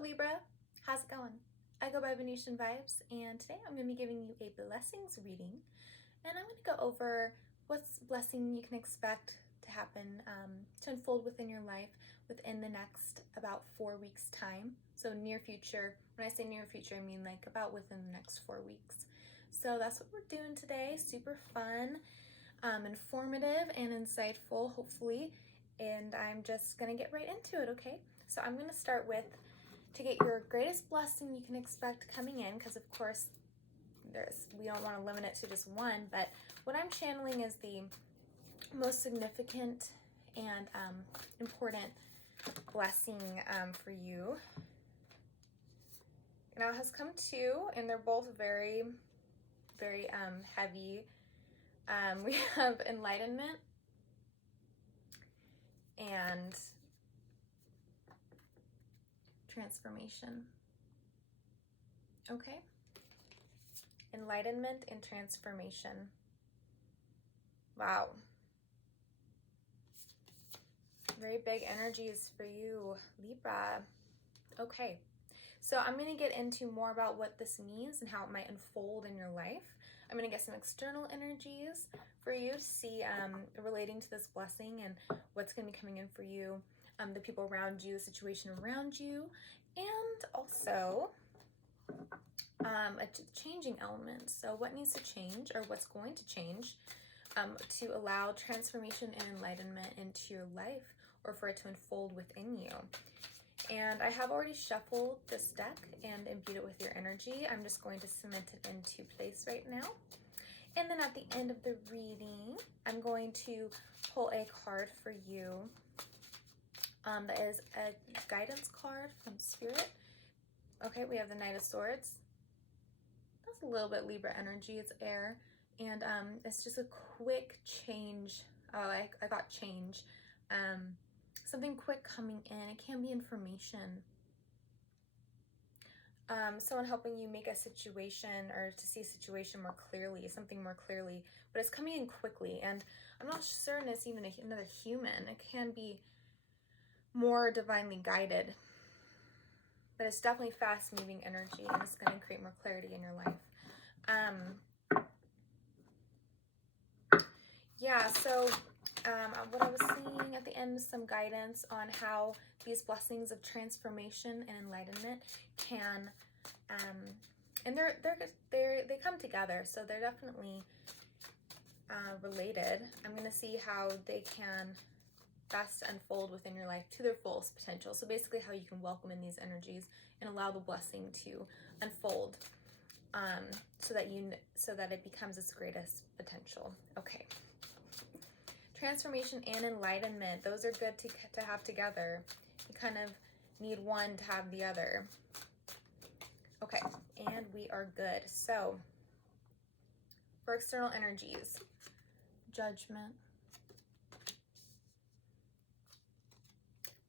Hello Libra, how's it going? I go by Venetian Vibes, and today I'm going to be giving you a blessings reading, and I'm going to go over what's blessing you can expect to happen, to unfold within your life within the next about 4 weeks time. So near future, when I say near future, I mean like about within the next 4 weeks. So that's what we're doing today. Super fun, informative and insightful, hopefully. And I'm just going to get right into it, okay? So I'm going to start with to get your greatest blessing you can expect coming in, because of course we don't want to limit it to just one, but what I'm channeling is the most significant and important blessing for you. Now it has come two, and they're both very, very heavy. We have enlightenment and transformation. Okay? Enlightenment and transformation. Wow. Very big energies for you, Libra. Okay. So I'm going to get into more about what this means and how it might unfold in your life. I'm going to get some external energies for you to see relating to this blessing and what's going to be coming in for you, the people around you, the situation around you, and also a changing element. So what needs to change, or what's going to change to allow transformation and enlightenment into your life, or for it to unfold within you. And I have already shuffled this deck and imbued it with your energy. I'm just going to cement it into place right now. And then at the end of the reading, I'm going to pull a card for you. That is a guidance card from Spirit. Okay, we have the Knight of Swords. That's a little bit Libra energy. It's air. And it's just a quick change. Oh, I got change. Something quick coming in. It can be information. Someone helping you make a situation, or to see a situation more clearly, something more clearly, but it's coming in quickly. And I'm not certain it's even another human. It can be more divinely guided, but it's definitely fast moving energy, and it's going to create more clarity in your life. Yeah, so what I was seeing at the end is some guidance on how these blessings of transformation and enlightenment can, and they come together, so they're definitely related. I'm going to see how they can best unfold within your life to their fullest potential. So basically how you can welcome in these energies and allow the blessing to unfold, so that it becomes its greatest potential. Okay. Transformation and enlightenment, those are good to have together. You kind of need one to have the other. Okay, and we are good. So for external energies, Judgment,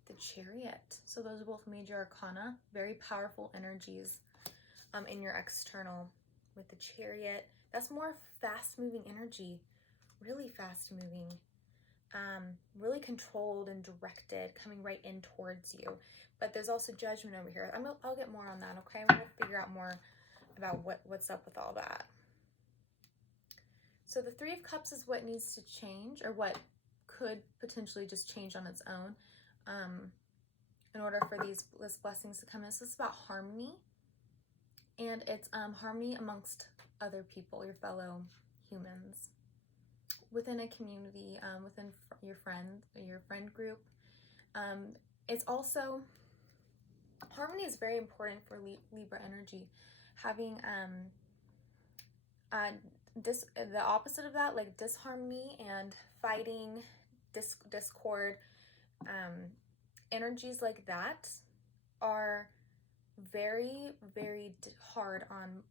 the Chariot. So those are both major arcana, very powerful energies in your external. With the Chariot, that's more fast moving energy, really fast moving. Really controlled and directed, coming right in towards you. But there's also Judgment over here. I'll get more on that, okay? We'll figure out more about what's up with all that. So the Three of Cups is what needs to change, or what could potentially just change on its own, in order for these blessings to come in. So it's about harmony, and it's harmony amongst other people, your fellow humans, within a community, within your friend group. It's also, harmony is very important for Libra energy. Having the opposite of that, like disharmony and fighting, discord, energies like that are very, very hard on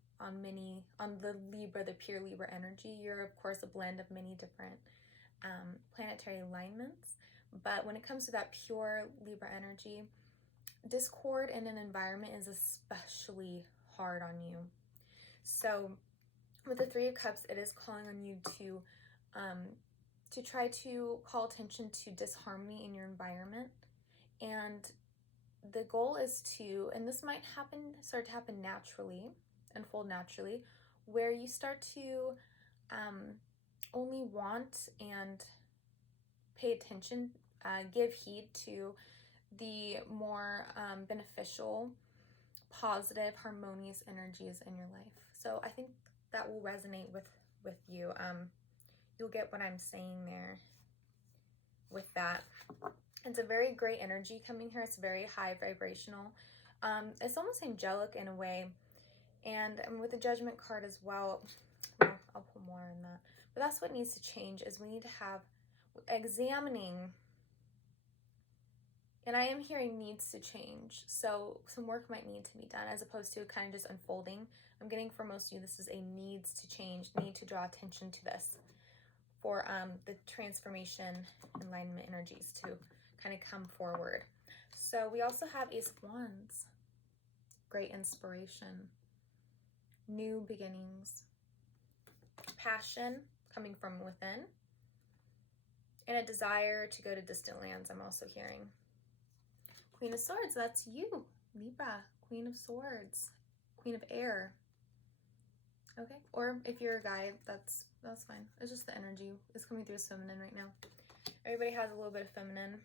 the Libra, the pure Libra energy. You're of course a blend of many different planetary alignments, but when it comes to that pure Libra energy, discord in an environment is especially hard on you. So with the Three of Cups, it is calling on you to try to call attention to disharmony in your environment, and the goal is to, and this might start to happen naturally, unfold naturally, where you start to only want and pay attention, give heed to the more beneficial, positive, harmonious energies in your life. So I think that will resonate with you. You'll get what I'm saying there with that. It's a very great energy coming here. It's very high vibrational. It's almost angelic in a way. And with the Judgment card as well, I'll put more in that. But that's what needs to change, is we need to have examining. And I am hearing needs to change. So some work might need to be done as opposed to kind of just unfolding. I'm getting for most of you, this is a needs to change, need to draw attention to this for the transformation alignment energies to kind of come forward. So we also have Ace of Wands. Great inspiration. New beginnings. Passion coming from within. And a desire to go to distant lands, I'm also hearing. Queen of Swords, that's you, Libra. Queen of Swords. Queen of Air. Okay, or if you're a guy, that's fine. It's just the energy is coming through as feminine right now. Everybody has a little bit of feminine.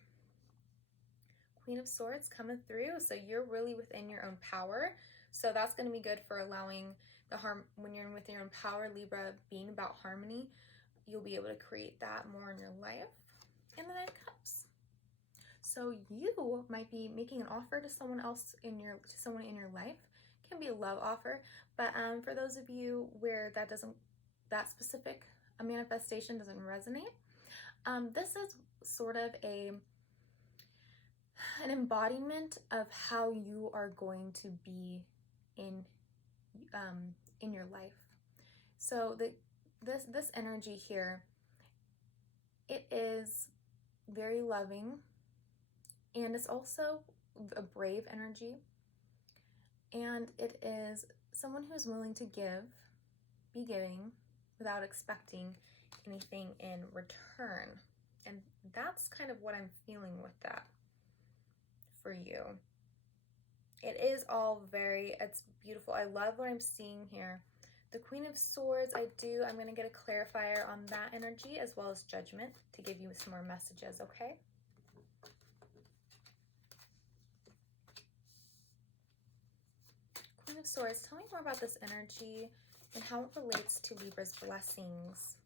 Queen of Swords coming through, so you're really within your own power. So that's going to be good for allowing the when you're within your own power, Libra, being about harmony, you'll be able to create that more in your life. And the Nine of Cups. So you might be making an offer to someone else to someone in your life. It can be a love offer, but for those of you where that specific manifestation doesn't resonate, this is sort of an embodiment of how you are going to be in your life. So this energy here, it is very loving, and it's also a brave energy, and it is someone who's willing to be giving without expecting anything in return. And that's kind of what I'm feeling with that for you. It is all it's beautiful. I love what I'm seeing here. The Queen of Swords, I'm going to get a clarifier on that energy as well as Judgment to give you some more messages, okay? Queen of Swords, tell me more about this energy and how it relates to Libra's blessings.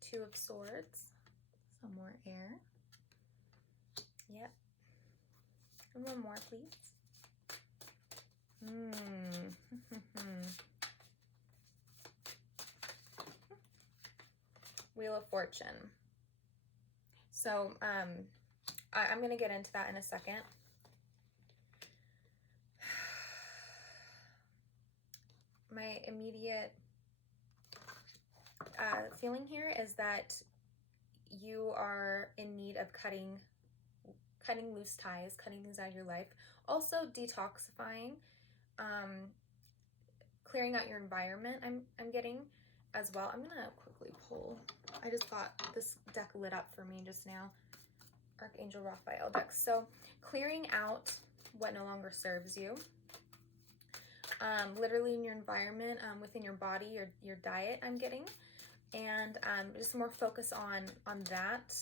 Two of Swords, some more air. Yep. And one more, please. Wheel of Fortune. So I'm going to get into that in a second. My immediate feeling here is that you are in need of cutting loose ties, cutting things out of your life. Also detoxifying, clearing out your environment, I'm getting as well. I'm gonna quickly pull. I just got this deck lit up for me just now. Archangel Raphael deck. So clearing out what no longer serves you. Literally in your environment, within your body, your diet, I'm getting. And just more focus on that.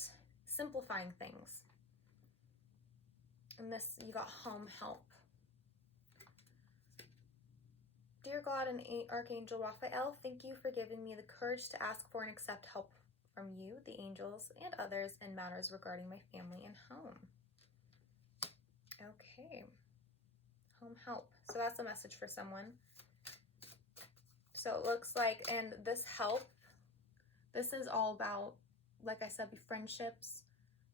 Simplifying things. And this, you got home help. Dear God and Archangel Raphael, thank you for giving me the courage to ask for and accept help from you, the angels, and others in matters regarding my family and home. Okay. Home help. So that's a message for someone. So it looks like, and this help, this is all about, like I said, friendships,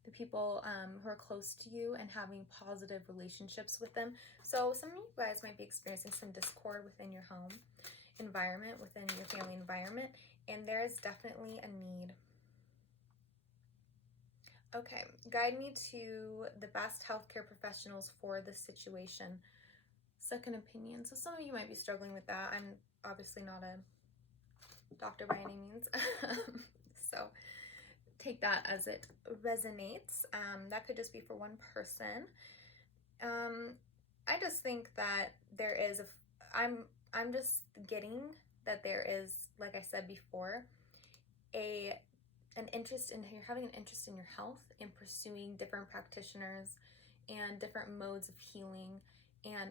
the people who are close to you and having positive relationships with them. So some of you guys might be experiencing some discord within your home environment, within your family environment, and there is definitely a need. Okay, guide me to the best healthcare professionals for this situation. Second opinion. So some of you might be struggling with that. I'm obviously not a doctor by any means. So take that as it resonates. That could just be for one person. I just think that there is I'm just getting that there is, like I said before, an interest in, you're having an interest in your health and pursuing different practitioners and different modes of healing, and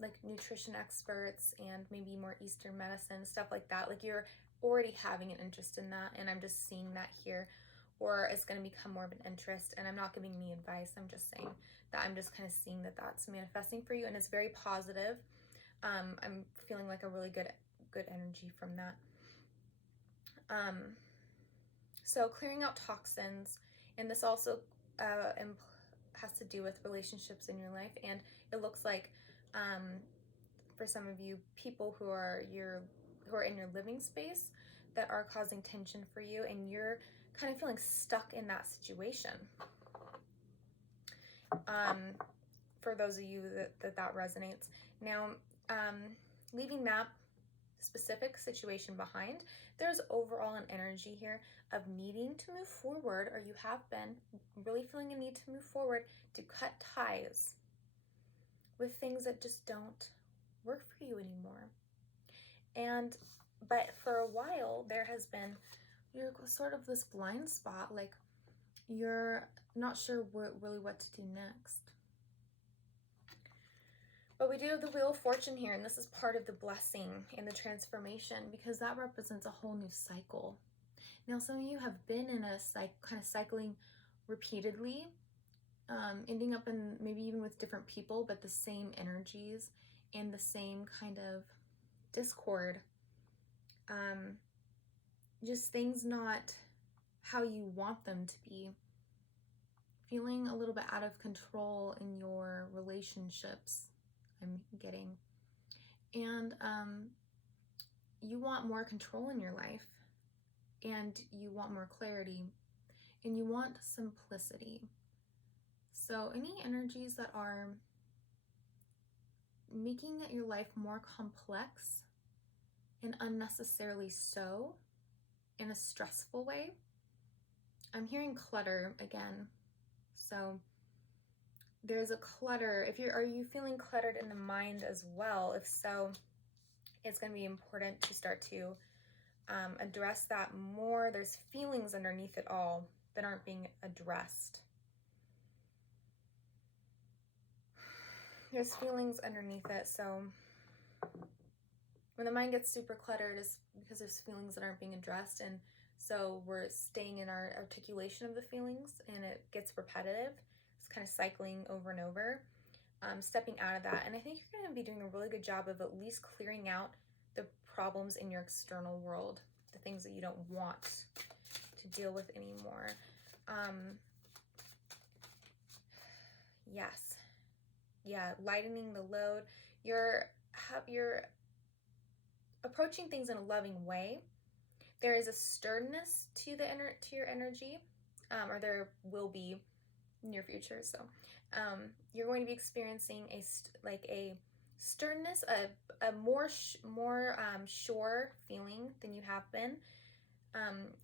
like nutrition experts and maybe more Eastern medicine, stuff like that. Like you're already having an interest in that, and I'm just seeing that here. Or it's going to become more of an interest, and I'm not giving any advice. I'm just saying that I'm just kind of seeing that that's manifesting for you, and it's very positive. I'm feeling like a really good energy from that. So clearing out toxins, and this also has to do with relationships in your life, and it looks like for some of you, people who are in your living space that are causing tension for you, and you're kind of feeling stuck in that situation. For those of you that resonates. Now, leaving that specific situation behind, there's overall an energy here of needing to move forward, or you have been really feeling a need to move forward, to cut ties with things that just don't work for you anymore. But for a while, there has been sort of this blind spot, like you're not sure really what to do next. But we do have the Wheel of Fortune here, and this is part of the blessing and the transformation, because that represents a whole new cycle. Now, some of you have been in a kind of cycling repeatedly, ending up in maybe even with different people, but the same energies and the same kind of discord. Just things not how you want them to be. Feeling a little bit out of control in your relationships, I'm getting. And you want more control in your life, and you want more clarity, and you want simplicity. So any energies that are making your life more complex and unnecessarily so in a stressful way, I'm hearing clutter again. So there's a clutter. Are you feeling cluttered in the mind as well? If so, it's going to be important to start to address that more. There's feelings underneath it all that aren't being addressed. There's feelings underneath it. So when the mind gets super cluttered, it's because there's feelings that aren't being addressed, and so we're staying in our articulation of the feelings, and it gets repetitive. It's kind of cycling over and over. Stepping out of that, and I think you're going to be doing a really good job of at least clearing out the problems in your external world, the things that you don't want to deal with anymore. Yes. Yeah, lightening the load. You're approaching things in a loving way. There is a sternness to your energy, or there will be in near future. So you're going to be experiencing a sternness, a more sure feeling than you have been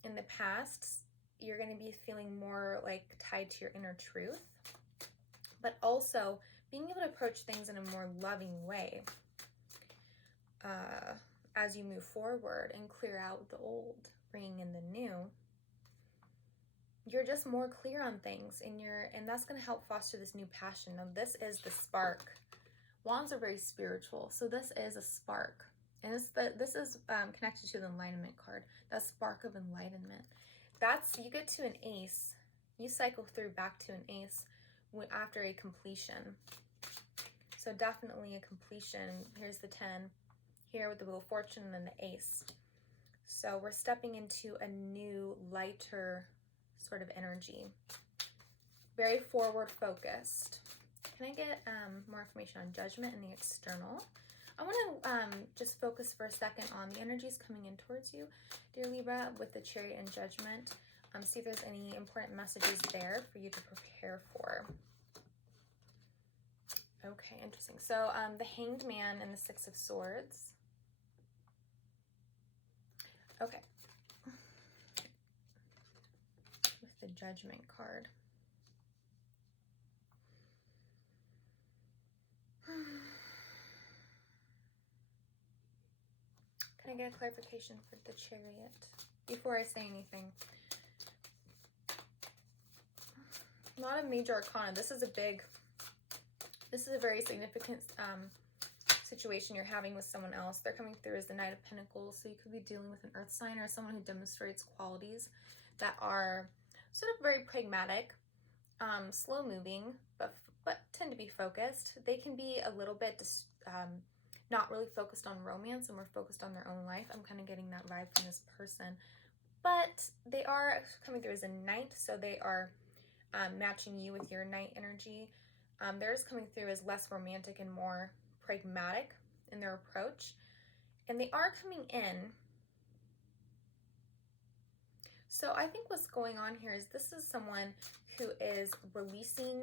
in the past. You're going to be feeling more like tied to your inner truth, but also being able to approach things in a more loving way as you move forward and clear out the old, bringing in the new. You're just more clear on things, and that's going to help foster this new passion. Now, this is the spark. Wands are very spiritual, so this is a spark, and this is connected to the enlightenment card. That spark of enlightenment. You get to an ace. You cycle through back to an ace after a completion. So definitely a completion. Here's the 10 here with the Wheel of Fortune and then the ace. So we're stepping into a new, lighter sort of energy. Very forward focused. Can I get more information on Judgment and the external? I want to just focus for a second on the energies coming in towards you, dear Libra, with the Chariot and Judgment. See if there's any important messages there for you to prepare for. Okay, interesting. So the Hanged Man and the Six of Swords. Okay. With the Judgment card. Can I get a clarification for the Chariot before I say anything? A lot of major arcana. This is a very significant situation you're having with someone else. They're coming through as the Knight of Pentacles, so you could be dealing with an earth sign or someone who demonstrates qualities that are sort of very pragmatic, slow moving, but tend to be focused. They can be a little bit not really focused on romance and more focused on their own life. I'm kind of getting that vibe from this person, but they are coming through as a knight, so they are matching you with your knight energy. They're just coming through as less romantic and more pragmatic in their approach, and they are coming in. So I think what's going on here is this is someone who is releasing,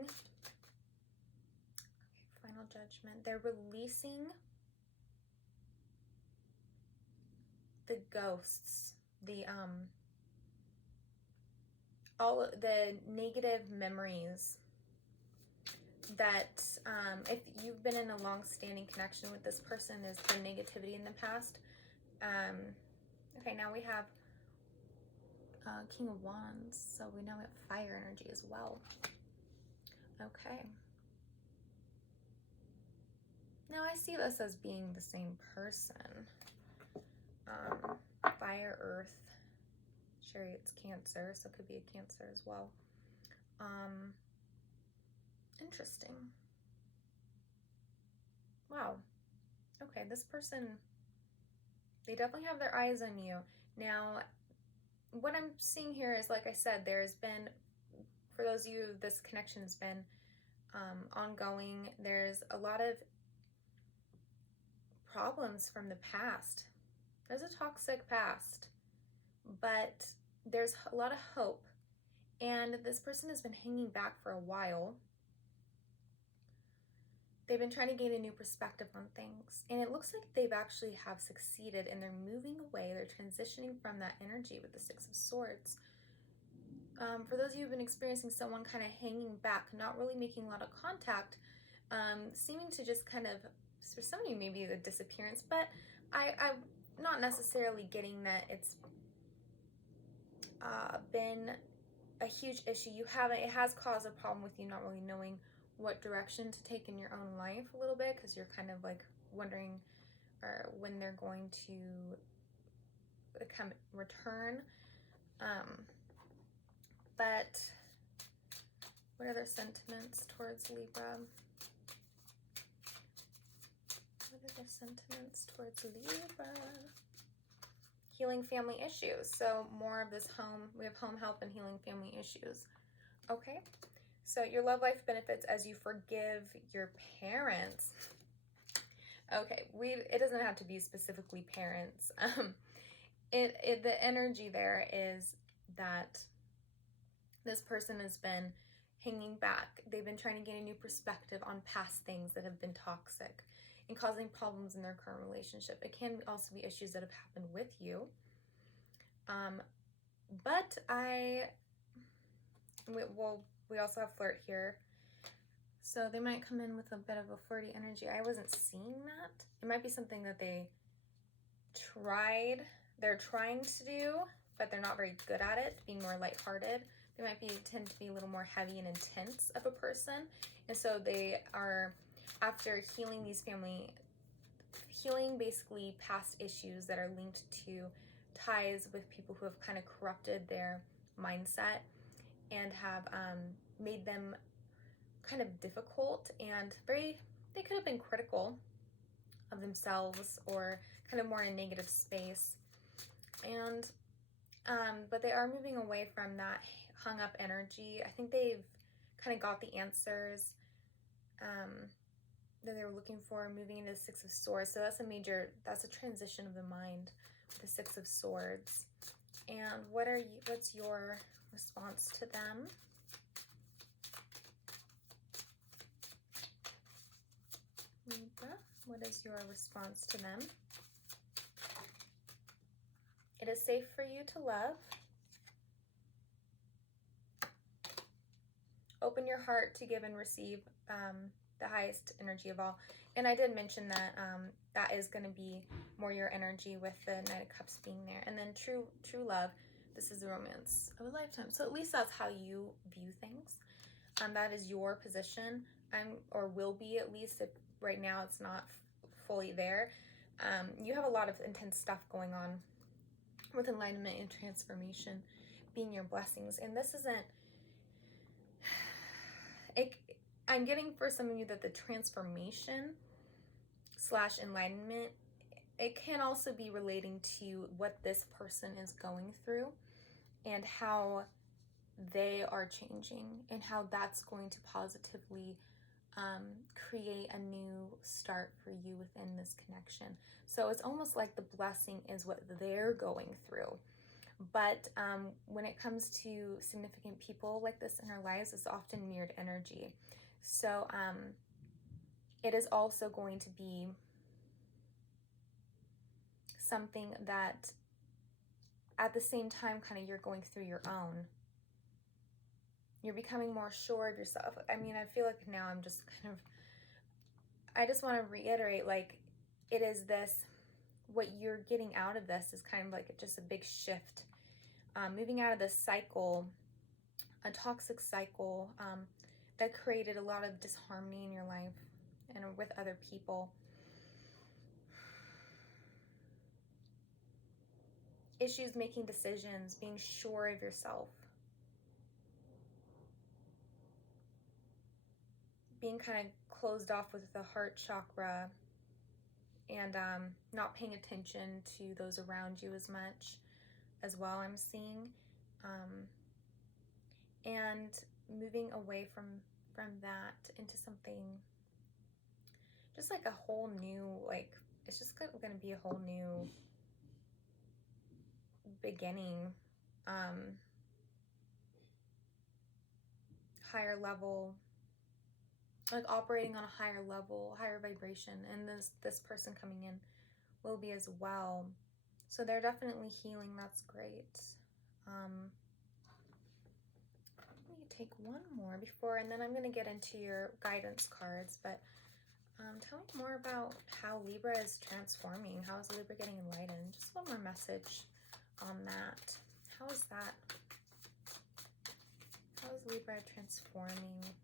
final judgment, they're releasing the ghosts, all the negative memories that if you've been in a long-standing connection with this person, there's been negativity in the past. Okay, now we have King of Wands, so we now have fire energy as well. Okay. Now I see this as being the same person. Fire, earth, Chariot's Cancer, so it could be a Cancer as well. Interesting. Wow. Okay, this person, they definitely have their eyes on you. Now, what I'm seeing here is, like I said, there's been, for those of you, this connection has been ongoing. There's a lot of problems from the past. There's a toxic past, but there's a lot of hope. And this person has been hanging back for a while. They've been trying to gain a new perspective on things. And it looks like they've actually have succeeded, and they're moving away. They're transitioning from that energy with the Six of Swords. For those of you who've been experiencing someone kind of hanging back, not really making a lot of contact, seeming to just kind of, for some of you, maybe the disappearance, but I'm not necessarily getting that it's been a huge issue. It has caused a problem with you not really knowing what direction to take in your own life a little bit, because you're kind of like wondering when they're going to return. But what are their sentiments towards Libra? What are their sentiments towards Libra? Healing family issues. So more of this home, we have home help and healing family issues. Okay. So your love life benefits as you forgive your parents. Okay, it doesn't have to be specifically parents. The energy there is that this person has been hanging back. They've been trying to gain a new perspective on past things that have been toxic and causing problems in their current relationship. It can also be issues that have happened with you. But we also have flirt here. So they might come in with a bit of a flirty energy. I wasn't seeing that. It might be something that they're trying to do, but they're not very good at it, being more lighthearted. They might tend to be a little more heavy and intense of a person. And so they are, after healing basically past issues that are linked to ties with people who have kind of corrupted their mindset and have made them kind of difficult and they could have been critical of themselves or kind of more in a negative space. And but they are moving away from that hung up energy. I think they've kind of got the answers that they were looking for, moving into the Six of Swords. So that's a transition of the mind with the Six of Swords. And what's your response to them? Libra, what is your response to them? It is safe for you to love. Open your heart to give and receive the highest energy of all. And I did mention that that is going to be more your energy with the Knight of Cups being there. And then true love, this is the romance of a lifetime. So at least that's how you view things. That is your position, or will be, at least, if right now it's not fully there. You have a lot of intense stuff going on with enlightenment and transformation being your blessings. And this isn't, I'm getting for some of you that the transformation / enlightenment, it can also be relating to what this person is going through and how they are changing and how that's going to positively create a new start for you within this connection. So it's almost like the blessing is what they're going through. But when it comes to significant people like this in our lives, it's often mirrored energy. So it is also going to be something that at the same time kind of you're going through your own. You're becoming more sure of yourself. I mean, I feel like now I'm just kind of, I just want to reiterate, like, it is this, what you're getting out of this is kind of like just a big shift. Moving out of this cycle, a toxic cycle that created a lot of disharmony in your life and with other people. Issues making decisions, being sure of yourself. Being kind of closed off with the heart chakra and not paying attention to those around you as much as well, I'm seeing. And moving away from that into something just like a whole new, like, it's just going to be a whole new beginning, higher level, like operating on a higher level, higher vibration, and this person coming in will be as well. So they're definitely healing. That's great. Let me take one more before, and then I'm going to get into your guidance cards. But tell me more about how Libra is transforming. How is Libra getting enlightened? Just one more message on that. How is that? How is Libra transforming?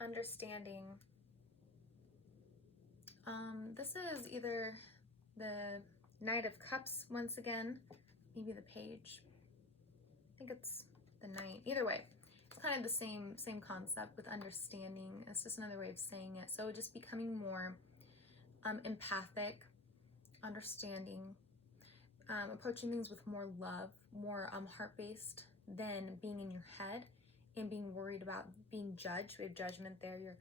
Understanding. This is either the Knight of Cups once again, maybe the Page. I think it's the Knight. Either way, it's kind of the same concept with understanding. It's just another way of saying it. So just becoming more empathic, understanding, approaching things with more love, more heart-based than being in your head and being worried about being judged. We have judgment there. You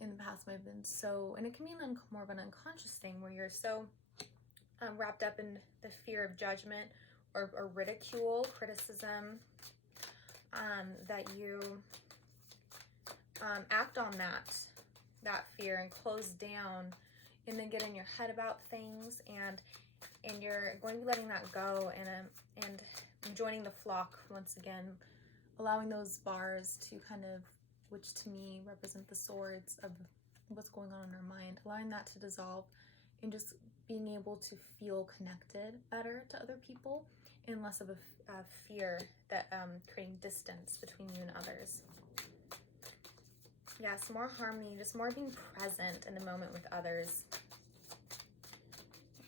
in the past might have been so, and it can be more of an unconscious thing where you're so wrapped up in the fear of judgment or ridicule, criticism, that you act on that fear and close down and then get in your head about things, and you're going to be letting that go and joining the flock once again, allowing those bars to kind of, which to me represent the swords of what's going on in our mind, allowing that to dissolve and just being able to feel connected better to other people and less of a fear that creating distance between you and others. Yes, more harmony, just more being present in the moment with others.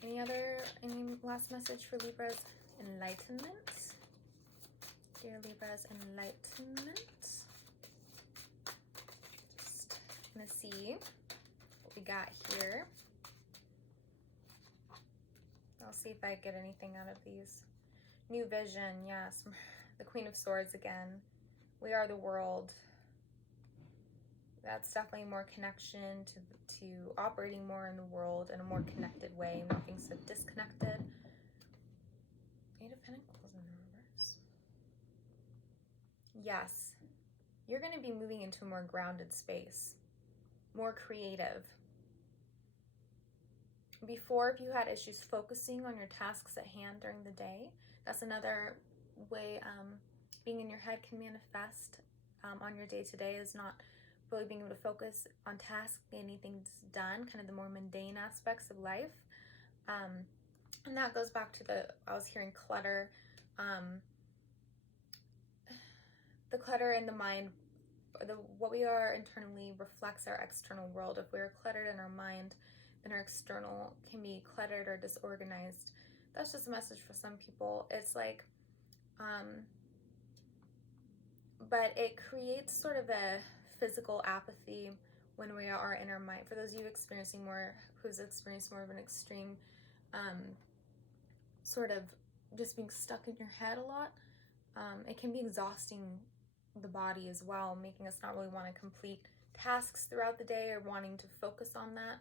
Any last message for Libra's enlightenment? Dear Libra's enlightenment. Just gonna see what we got here. I'll see if I get anything out of these. New vision, yes. The Queen of Swords again. We are the world. That's definitely more connection to operating more in the world in a more connected way, not being so disconnected. Eight of Pentacles in reverse. Yes, you're going to be moving into a more grounded space, more creative. Before, if you had issues focusing on your tasks at hand during the day, that's another way being in your head can manifest on your day-to-day is not really being able to focus on tasks, getting things done, kind of the more mundane aspects of life. And that goes back to I was hearing clutter. The clutter in the mind, what we are internally reflects our external world. If we're cluttered in our mind, then our external can be cluttered or disorganized. That's just a message for some people. It's like, but it creates sort of a physical apathy when we are in our mind. For those of you who's experienced more of an extreme sort of just being stuck in your head a lot, it can be exhausting the body as well, making us not really want to complete tasks throughout the day or wanting to focus on that.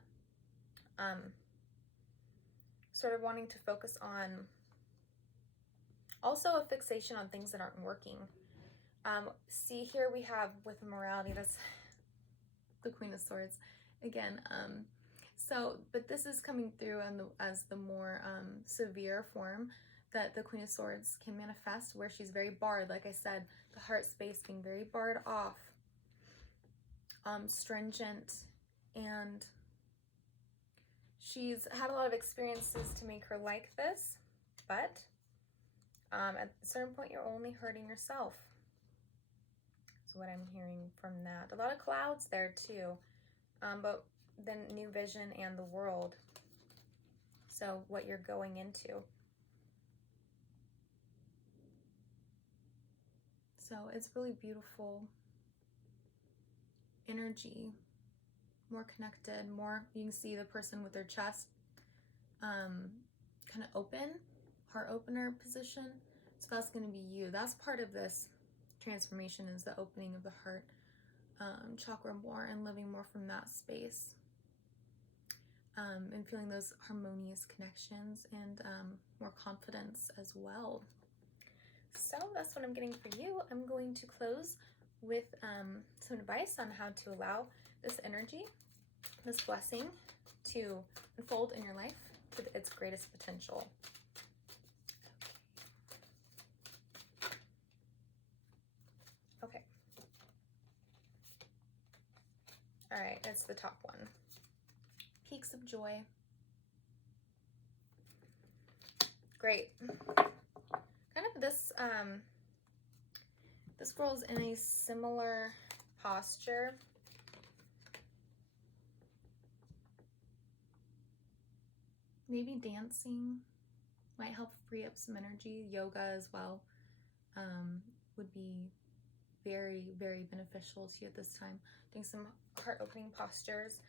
Sort of wanting to focus on also a fixation on things that aren't working. See, here we have with morality, that's the Queen of Swords again. But this is coming through as the more severe form that the Queen of Swords can manifest, where she's very barred. Like I said, the heart space being very barred off, stringent, and she's had a lot of experiences to make her like this, but at a certain point, you're only hurting yourself. That's what I'm hearing from that. A lot of clouds there too, but then new vision and the world. So what you're going into. So it's really beautiful energy, more connected, more, you can see the person with their chest kind of open, heart opener position. So that's going to be you. That's part of this transformation, is the opening of the heart chakra more, and living more from that space, and feeling those harmonious connections, and more confidence as well. So that's what I'm getting for you. I'm going to close with some advice on how to allow this energy, this blessing, to unfold in your life to its greatest potential. Okay. All right, it's the top one. Peaks of joy. Great. Kind of this girl's in a similar posture. Maybe dancing might help free up some energy. Yoga as well would be very, very beneficial to you at this time. Doing some heart-opening postures,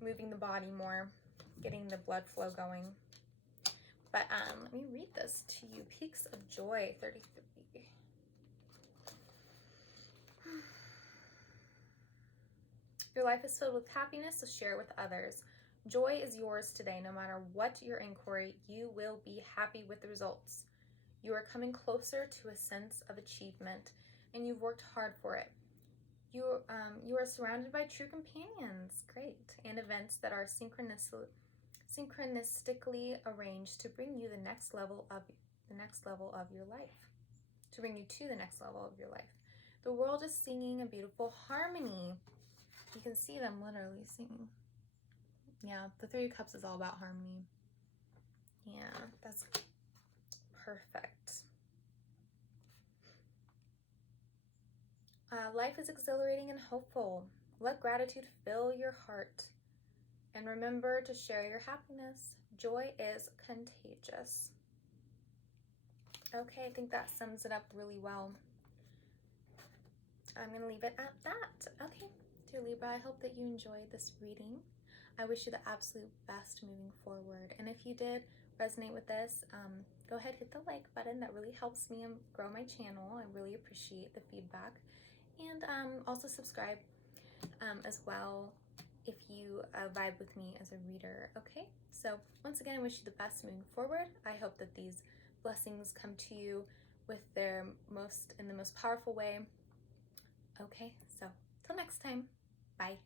moving the body more, getting the blood flow going. But let me read this to you. Peaks of Joy, 33. Your life is filled with happiness, so share it with others. Joy is yours today. No matter what your inquiry, you will be happy with the results. You are coming closer to a sense of achievement, and you've worked hard for it. You are surrounded by true companions, great, and events that are synchronistically arranged to bring you the next level of your life, to bring you to the next level of your life. The world is singing a beautiful harmony. You can see them literally singing. Yeah, the Three of Cups is all about harmony. Yeah, that's perfect. Life is exhilarating and hopeful. Let gratitude fill your heart. And remember to share your happiness. Joy is contagious. Okay, I think that sums it up really well. I'm going to leave it at that. Okay, dear Libra, I hope that you enjoyed this reading. I wish you the absolute best moving forward. And if you did resonate with this, go ahead, hit the like button. That really helps me grow my channel. I really appreciate the feedback. And also subscribe as well if you vibe with me as a reader. Okay, so once again, I wish you the best moving forward. I hope that these blessings come to you in the most powerful way. Okay, so till next time, bye.